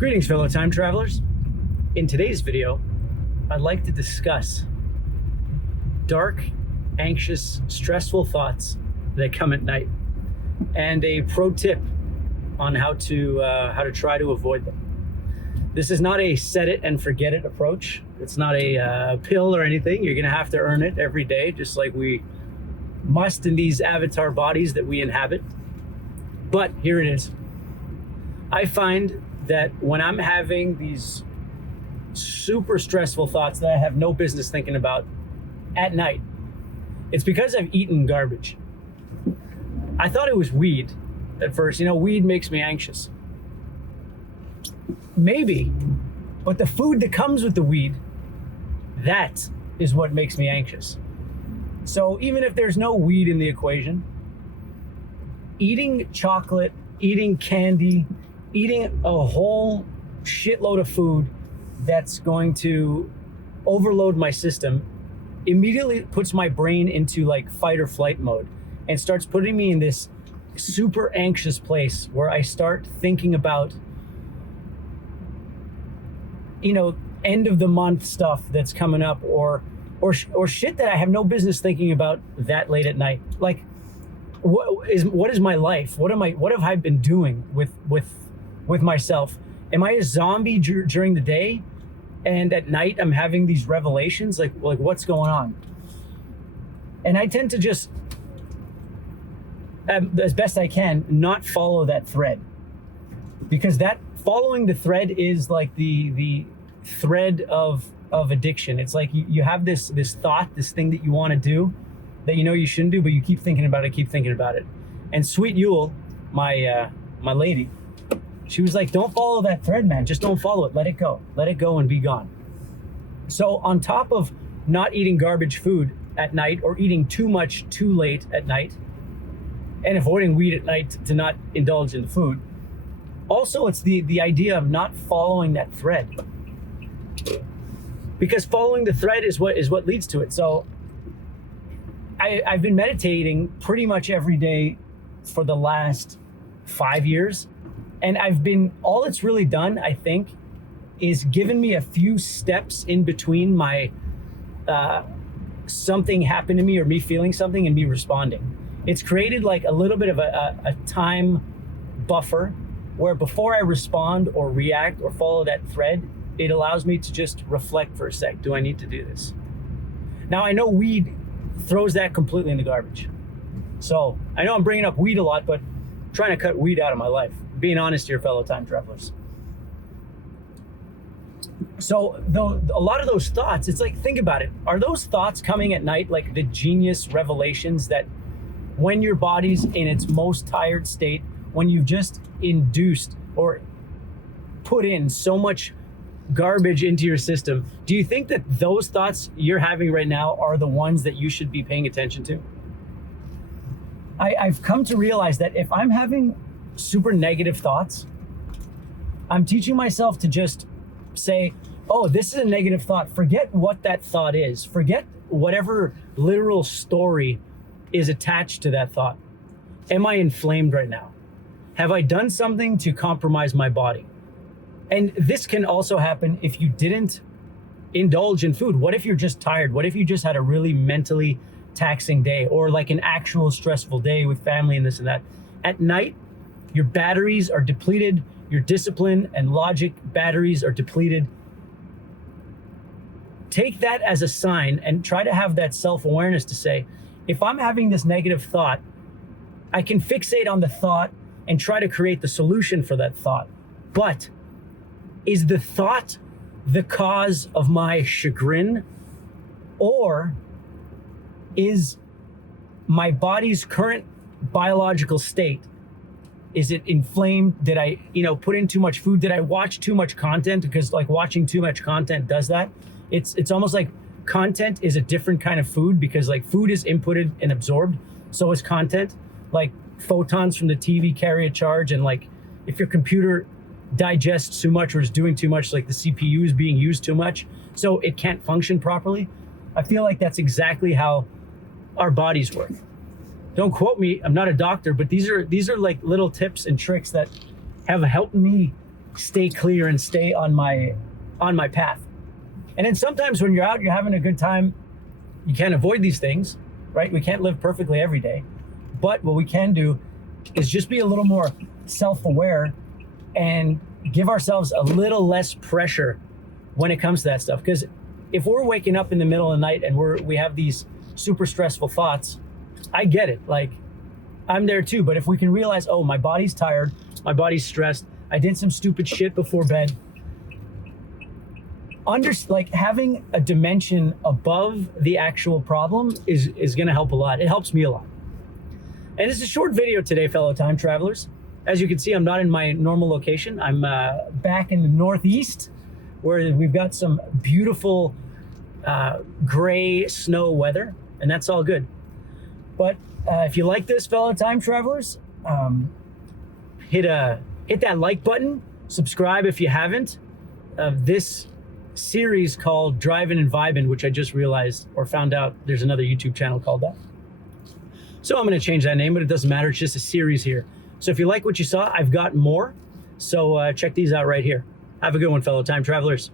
Greetings, fellow time travelers. In today's video, I'd like to discuss dark, anxious, stressful thoughts that come at night, and a pro tip on how to try to avoid them. This is not a set it and forget it approach. It's not a pill or anything. You're gonna have to earn it every day, just like we must in these avatar bodies that we inhabit. But here it is. I find that when I'm having these super stressful thoughts that I have no business thinking about at night, it's because I've eaten garbage. I thought it was weed at first. Weed makes me anxious. Maybe, but the food that comes with the weed, that is what makes me anxious. So even if there's no weed in the equation, eating chocolate, eating candy, eating a whole shitload of food that's going to overload my system immediately puts my brain into like fight or flight mode and starts putting me in this super anxious place where I start thinking about, end of the month stuff that's coming up or shit that I have no business thinking about that late at night. Like, what is my life? What have I been doing with myself? Am I a zombie during the day, and at night I'm having these revelations? Like what's going on? And I tend to just, as best I can, not follow that thread, because that following the thread is like the thread of addiction. It's like you have this thought, this thing that you want to do that you shouldn't do, but you keep thinking about it. And Sweet Yule, my lady, she was like, don't follow that thread, man. Just don't follow it. Let it go and be gone. So on top of not eating garbage food at night or eating too much too late at night and avoiding weed at night to not indulge in the food, also it's the idea of not following that thread, because following the thread is what leads to it. So I've been meditating pretty much every day for the last 5 years. And all it's really done, I think, is given me a few steps in between my something happened to me or me feeling something and me responding. It's created like a little bit of a time buffer where before I respond or react or follow that thread, it allows me to just reflect for a sec. Do I need to do this? Now, I know weed throws that completely in the garbage. So I know I'm bringing up weed a lot, but I'm trying to cut weed out of my life. Being honest here, fellow time travelers. So a lot of those thoughts, it's like, think about it. Are those thoughts coming at night like the genius revelations that when your body's in its most tired state, when you've just induced or put in so much garbage into your system, do you think that those thoughts you're having right now are the ones that you should be paying attention to? I've come to realize that if I'm having super negative thoughts, I'm teaching myself to just say, oh, this is a negative thought. Forget what that thought is. Forget whatever literal story is attached to that thought. Am I inflamed right now? Have I done something to compromise my body? And this can also happen if you didn't indulge in food. What if you're just tired? What if you just had a really mentally taxing day, or like an actual stressful day with family and this and that? At night, your batteries are depleted. Your discipline and logic batteries are depleted. Take that as a sign and try to have that self-awareness to say, if I'm having this negative thought, I can fixate on the thought and try to create the solution for that thought. But is the thought the cause of my chagrin, or is my body's current biological state, is it inflamed? Did I, put in too much food? Did I watch too much content? Because like watching too much content does that. It's almost like content is a different kind of food, because like food is inputted and absorbed. So is content. Like photons from the TV carry a charge, and like if your computer digests too much or is doing too much, like the CPU is being used too much, so it can't function properly. I feel like that's exactly how our bodies work. Don't quote me, I'm not a doctor, but these are like little tips and tricks that have helped me stay clear and stay on my path. And then sometimes when you're out, you're having a good time, you can't avoid these things, right? We can't live perfectly every day. But what we can do is just be a little more self-aware and give ourselves a little less pressure when it comes to that stuff. Because if we're waking up in the middle of the night and we have these super stressful thoughts, I get it. Like, I'm there too. But if we can realize, oh, my body's tired, my body's stressed, I did some stupid shit before bed. Like having a dimension above the actual problem is going to help a lot. It helps me a lot. And it's a short video today, fellow time travelers. As you can see, I'm not in my normal location. I'm back in the Northeast, where we've got some beautiful gray snow weather, and that's all good. But if you like this, fellow time travelers, hit that like button, subscribe if you haven't. This series called Driving and Vibing, which I just realized or found out there's another YouTube channel called that. So I'm going to change that name, but it doesn't matter. It's just a series here. So if you like what you saw, I've got more. So check these out right here. Have a good one, fellow time travelers.